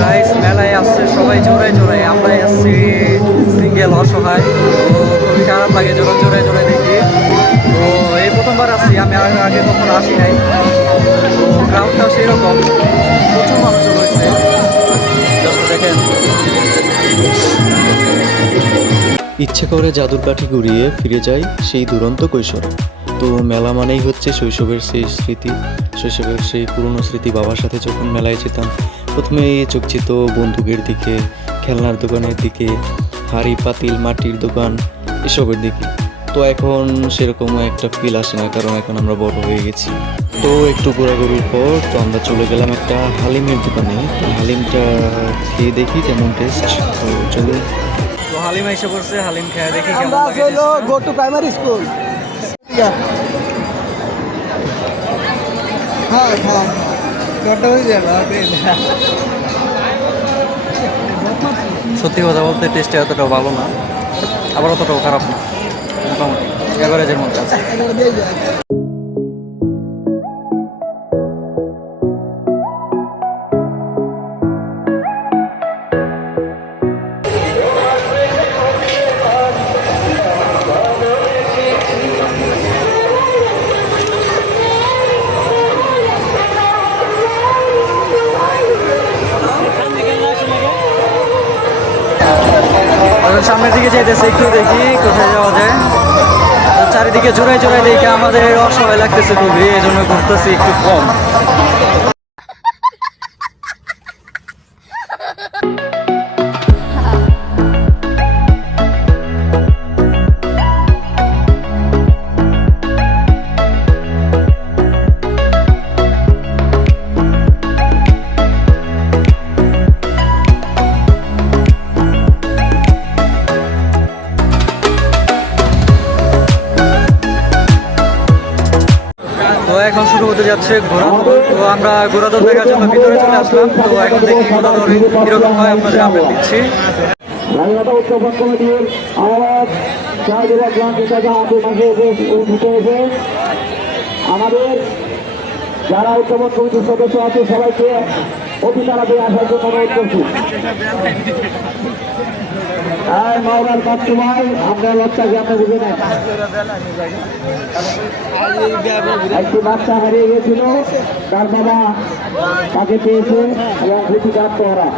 Guys মেলায় আসছে সবাই জোড়ায় জোড়ায়, আমরাই আসছি সিঙ্গেল অসহায়। তো খুবই খারাপ লাগে যখন জোড়ায় জোড়ায় দেখি। তো এই প্রথমবার আসছি, আমি আগে কখনো আসি নাই। তো ক্রাউডটাও সেরকম, প্রচুর মানুষ রয়েছে, জাস্ট দেখেন। ইচ্ছে করে জাদুর কাঠি ঘুরিয়ে ফিরে যাই সেই দুরন্ত কৈশোরে। তো মেলা মানেই হচ্ছে শৈশবের সেই স্মৃতি, শৈশবের সেই পুরনো স্মৃতি। বাবার সাথে যখন মেলায় যেতাম, প্রথমে চোখ যেত বন্দুকের দিকে, খেলনার দোকানের দিকে, হাঁড়ি পাতিল মাটির দোকান এসবের দিকে। তো এখন সেরকম একটা ফিল আসে না, কারণ এখন আমরা বড় হয়ে গেছি। তো একটু ঘোরাঘুরির পর তো আমরা চলে গেলাম একটা হালিমের দোকানে। তো হালিমটা খেয়ে দেখি কেমন টেস্ট। তো চলুন। তো হালিম এসে পড়ছে, হালিম খেয়ে দেখি কেমন আমরা লাগে হলো taste টা। Go to primary school. হ্যাঁ হ্যাঁ সত্যি কথা বলতে টেস্টটা এতটাও ভালো না, আবার অতটাও খারাপ না, মোটামুটি এভারেজের মধ্যে আছে। এখন সামনের দিকে যেতেছে, একটু দেখি কোথায় যাওয়া যায়। তো চারিদিকে জোড়ায় জোড়ায় দেখে আমাদের অসহায় লাগতেছে খুবই, এই জন্য ঘুরতেছি একটু কম। তো এখন শুরু হতে যাচ্ছে ঘোড়াদৌড়। তো আমরা ঘোড়াদৌড় দেখার জন্য ভিতরে চলে আসলাম। তো এখন দেখি ঘোড়াদৌড় কিরকম হয় আপনাদের আপডেট দিচ্ছি। স্বাধীনতা উত্তরবঙ্গ কমিটির আহ্বায়ক শাহদুল্লাহ ক্লান্তি চাচা আমাদের মাঝে উপস্থিত হয়েছে। আমাদের যারা উত্তরবঙ্গ কমিটির সদস্য আছে সবাইকে অতি তাড়াতাড়ি আসার জন্য অনুরোধ করছি। হ্যাঁ মাওলার কাস্টমার, আমরা বাচ্চাকে আপনি বুঝে নেন। একটি বাচ্চা হারিয়ে গেছিল, তার বাবা তাকে পেয়েছে এবং খুশি প্রাপ্ত ওরা।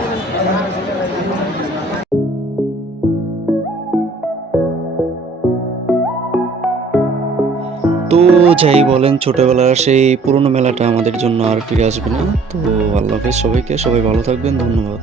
তো যাই বলেন, ছোটবেলার সেই পুরনো মেলাটা আমাদের জন্য আর ফিরে আসবে না। তো আল্লাহ হাফেজ সবাইকে, সবাই ভালো থাকবেন, ধন্যবাদ।